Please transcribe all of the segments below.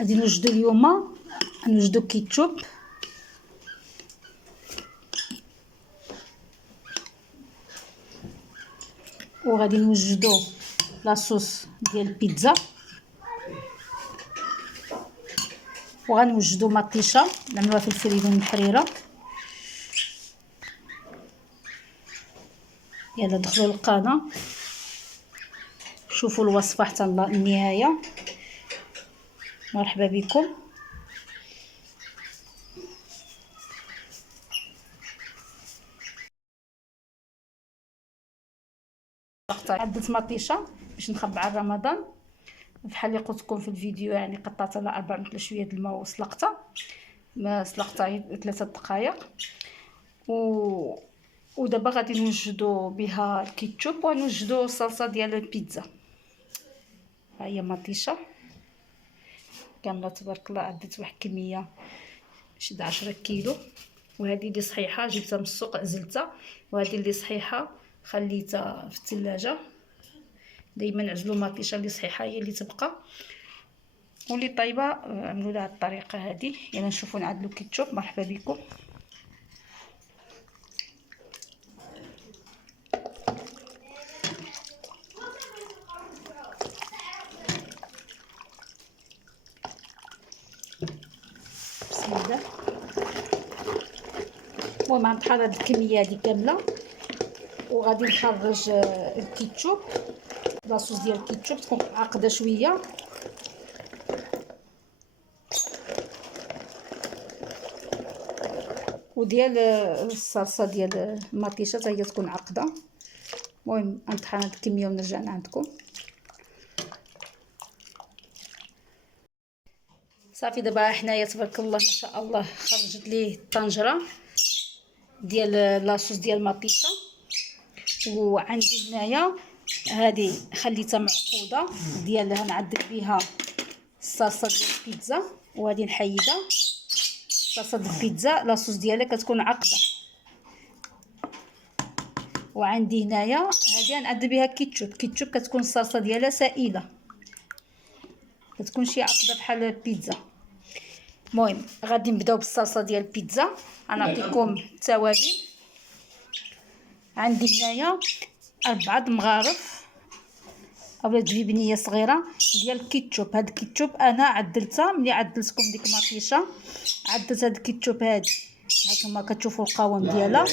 غادي نوجدو اليوم نوجدو كيتشوب وغادي نوجدو لاصوص ديال البيتزا وغنوجدو مطيشه نعملوها في الفريدو المحريره. يلا دخلوا للقناه شوفوا الوصفه حتى النهايه. مرحبا بكم. عدت مطيشه باش نخبع على رمضان بحال اللي قلت لكم في الفيديو، يعني قطعتها على 4 مثل شويه د الماء وسلقتها، ما سلقتها 3 دقائق ودابا غادي نوجدو بها الكيتشوب ونوجدو الصلصه ديال البيتزا. ها هي مطيشه كامله تبارك الله، عدت واحد كميه شد 10 كيلو، وهذه اللي صحيحه جبتها من السوق عزلتها، وهذه اللي صحيحه خليتها في الثلاجه. دائما عزلوا مطيشه اللي صحيحه هي اللي تبقى، واللي طايبه عملوا لها الطريقه هذه. يلا نشوفوا نعدلوا كيتشوب. مرحبا بكم. بسم الله. المهم غنطحن هاد الكميه هادي كامله وغادي نخرج الكيتشوب، لاصوص ديال الكيتشوب تكون عاقده شويه. وديال الصلصه ديال المطيشه حتى هي تكون عاقده. المهم غنطحن هاد الكميه ونرجع لعندكم. صافي دابا حنايا تبارك الله ما شاء الله خرجت ليه الطنجره ديال لاصوص ديال المطيشه. وعندي هنايا هذه خليتها معقوده ديال غنعدل بها الصلصه ديال البيتزا، وغادي نحيدها. صلصه البيتزا لاصوص ديالها كتكون عاقده. وعندي هنايا هذه غنعدل بها كيتشوب كتكون الصلصه ديالها سائله، كتكون شي عاقده بحال البيتزا. المهم غادي نبداو بالصلصه ديال البيتزا. غنعطيكم التوابل. عندي هنايا 4 مغارف اولا جبنيه صغيره ديال الكيتشوب. هاد الكيتشوب انا عدلتها ملي عدلتكم ديك مطيشه، عدلت هاد الكيتشوب هادي هاكما كتشوفوا القوام ديالها.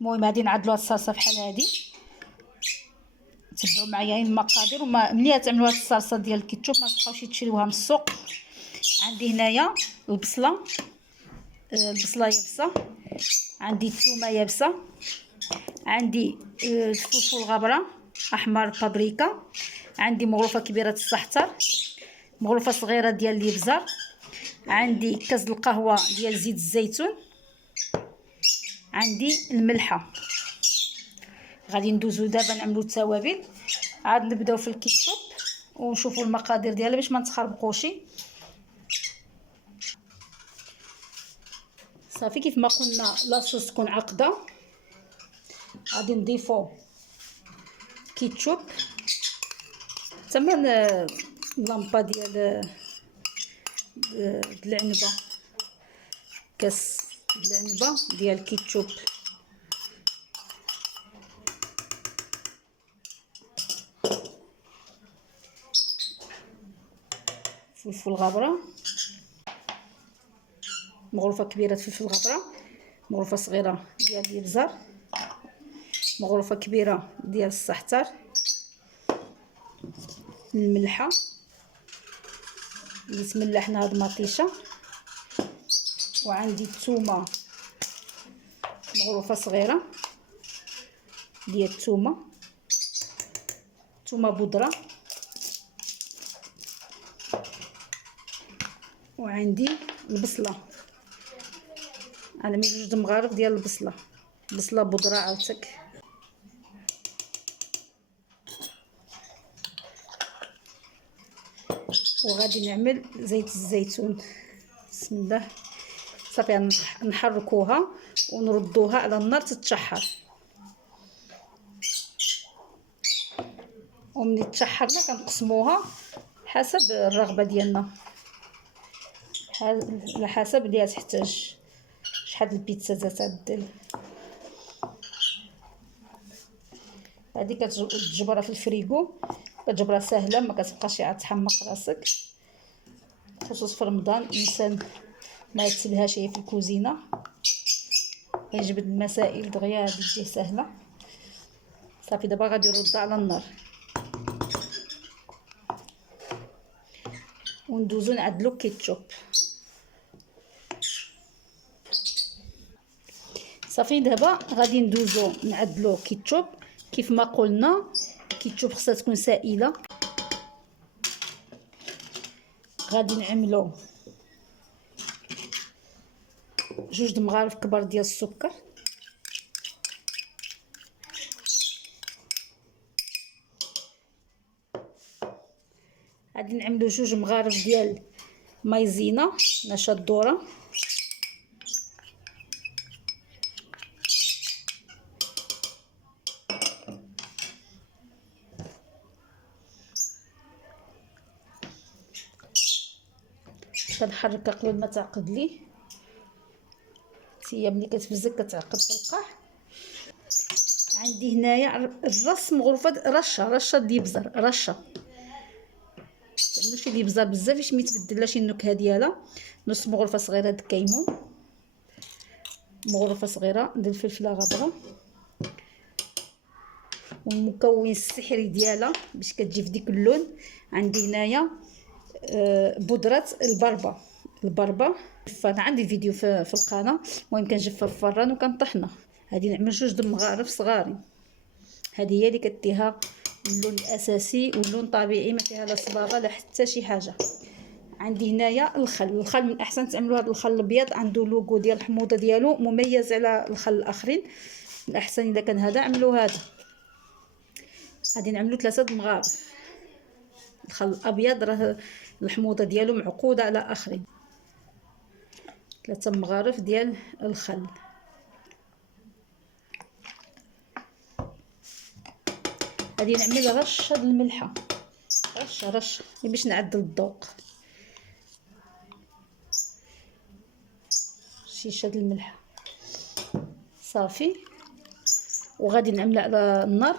المهم غادي نعدلوا هاد الصلصه بحال هادي. تبعوا معايا المقادير، وما ملي تعملوا هاد الصلصه ديال الكيتشوب ما تبقاوش تشريوها من السوق. عندي هنايا البصله يابسه، عندي الثومه يابسه، عندي الفلفل الغبره احمر بابريكا، عندي مغرفه كبيره الزعتر، مغرفه صغيره ديال الابزار، عندي كاس القهوه ديال زيت الزيتون، عندي الملحه. غادي ندوزو دابا نعملو التوابل. عاد نبداو في الكيتشوب ونشوفوا المقادير ديالها باش ما نتخربقوش. صافي كيف ما قلنا لاصوص تكون عقده، غادي نضيفو كيتشوب ثمن لامبه ديال العنبه، كاس العنبه ديال الكيتشوب. فلفل غبره، مغرفه كبيره فلفل غبره، مغرفه صغيره ديال الابزار، مغرفه كبيره ديال الزعتر، الملحه اللي تملحنا هاد المطيشه، وعندي الثومه مغرفه صغيره ديال الثومه بودره، وعندي البصله. انا من 2 مغارف ديال البصله بودره عاوتاني. وغادي نعمل زيت الزيتون. بسم الله. صافي نحركوها ونردوها على النار تتشحر، وملي تشحرنا كنقسموها حسب الرغبه ديالنا، على حسب اللي تحتاج شحال البيتزا تعدل. هذه كتجبرها في الفريغو، كتجبرها ساهله، ما كتبقاش عاد تحمق راسك، خصوصا في رمضان الانسان ما يتسبهاش هي في الكوزينه، يجبد المسائل دغيا هذه تجيه سهله. صافي دابا غادي نردها على النار وندوزو نعدلو كيتشوب. صافي دابا غادي ندوزو نعدلو كيتشوب. كيف ما قلنا كيتشوب خصها تكون سائله. غادي نعملو 2 مغارف كبار ديال السكر، غادي نعملو 2 مغارف ديال مايزينا نشا الذره، كنحركها قبل ما تعقد لي، هي ملي كتفزك كتعقد في القاع. عندي هنايا الراس مغرفه رشه ديال الابزار، رشه ماشي ديال الابزار بزاف باش ما يتبدلش النكهه ديالها. نص مغرفه صغيره د الكيمون، مغرفه صغيره ديال الفلفله غابره، والمكون السحري ديالها باش كتجي في ديك اللون عندي هنايا بودره البربه. فانا عندي فيديو في القناه، المهم كنجفها في الفران وكنطحنها. هذه نعمل 2 مغارف صغارين، هذه هي اللي كديها اللون الاساسي واللون طبيعي، ما فيها لا صباغه لا حتى شي حاجه. عندي هنايا الخل من احسن تعملوا هذا الخل الابيض، عنده لوغو ديال الحموضه ديالو مميز على الخل الاخرين. الاحسن اذا كان هذا عملوا هذا. غادي نعملوا 3 مغارف. الخل الابيض راه الحموضه ديالو معقوده على اخرين. 3 مغارف ديال الخل. غادي نعمل رشه الملحه، رشه باش نعدل الذوق، شيشه د الملح. صافي وغادي نعملها على النار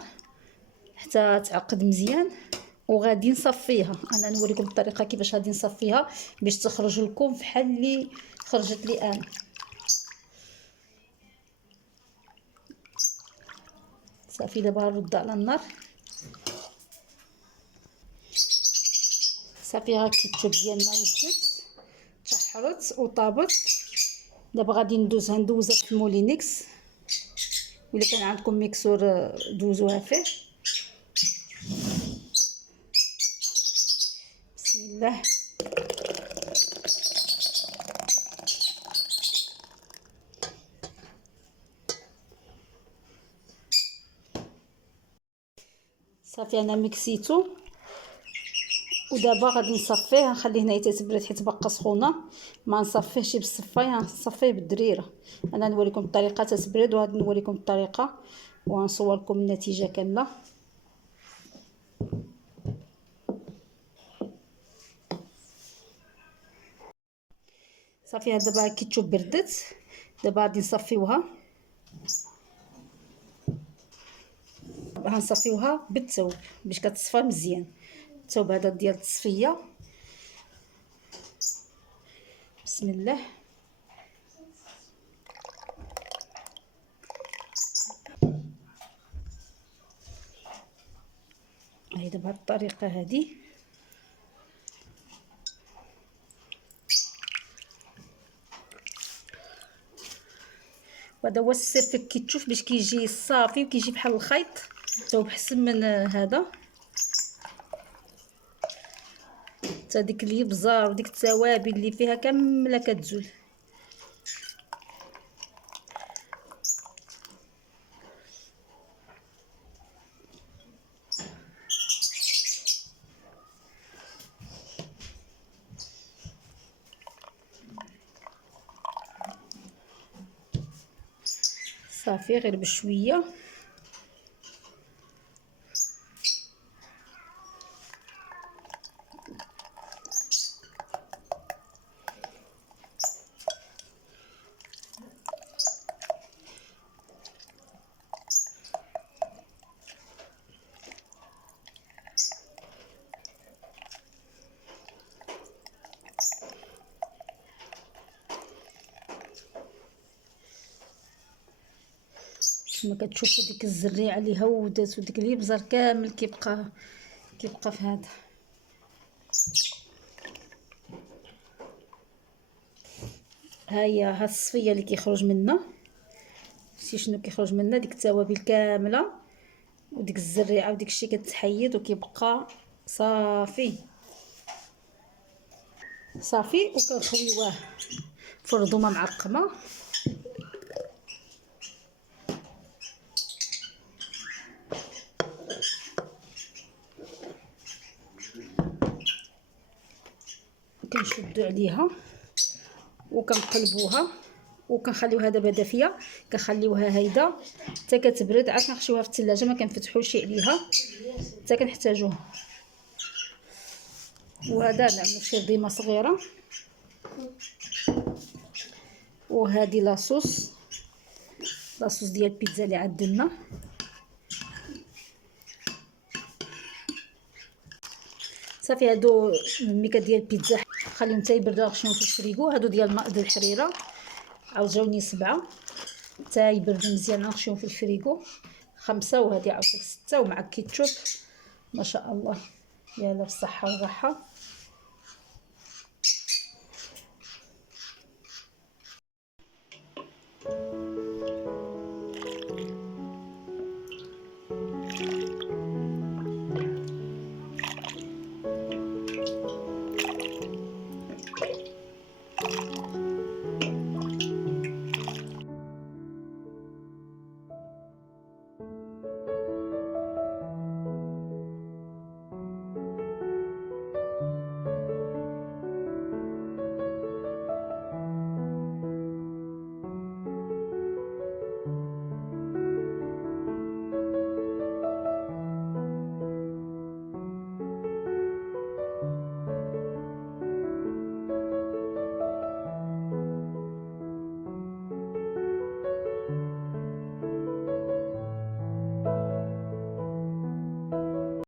حتى تعقد مزيان، وغادي نصفيها. انا نوريكم الطريقه كيفاش غادي نصفيها باش تخرج لكم بحال اللي خرجت لي انا. صافي دابا نرد على النار. صافي ها الكيتشوب ديالنا وجدت تشحرت وطابت. دابا غادي ندوزها في المولينكس، ولا كان عندكم ميكسور دوزوها فيه. بسم الله. صافي انا مكسيتو، ودابا غادي نصفيه، نخليه هنايا تتبرد حيت باقا سخونه، ما نصفيهش بالصفايه، نصفيه بالدريره. انا نوريكم الطريقه تتبرد، وغادي نوريكم الطريقه ونصور لكم النتيجه كامله. صافي دابا كيتشوب بردت، دابا غادي نصفيوها. غنصفيوها بالثوب باش كتصفى مزيان. الثوب هذا ديال التصفيه. بسم الله. هاي بهذه الطريقه هذه. وهذا هو السر في الكيتشوف باش كيجي صافي وكيجي بحال الخيط، حتى احسن من هذا. حتى ديك الابزار وديك التوابل اللي فيها كامله كتزول. صافي غير بشويه. كما كتشوفوا ديك الزريعه اللي هودات وديك الابزار كامل كيبقى في هذا. ها هي هاد الصفيه اللي كيخرج منها، شتي شنو كيخرج منها؟ ديك التوابل كامله وديك الزريعه وديك الشيء كتحيد وكيبقى صافي صافي. وكنخويوه في الرضومه معقمه. كنشدو عليها وكنقلبوها وكنخليوها دابا دافيه. كنخليوها هيدا حتى كتبرد، عاد كنخشيوها في الثلاجه، ما كنفتحوش عليها حتى كنحتاجوها. وهذا نعملو شي رضيمه صغيره. وهذه لاصوص ديال البيتزا اللي عدلنا. صافي هادو الميكا ديال البيتزا خليهم حتى يبردوا غشيهم في الفريغو. هادو ديال ماء الحريره عاود جاوني 7 حتى يبردوا مزيان نغشيهم في الفريغو 5. وهذه عاوتاني 6 ومع الكيتشوب ما شاء الله. يلا بالصحه والراحه.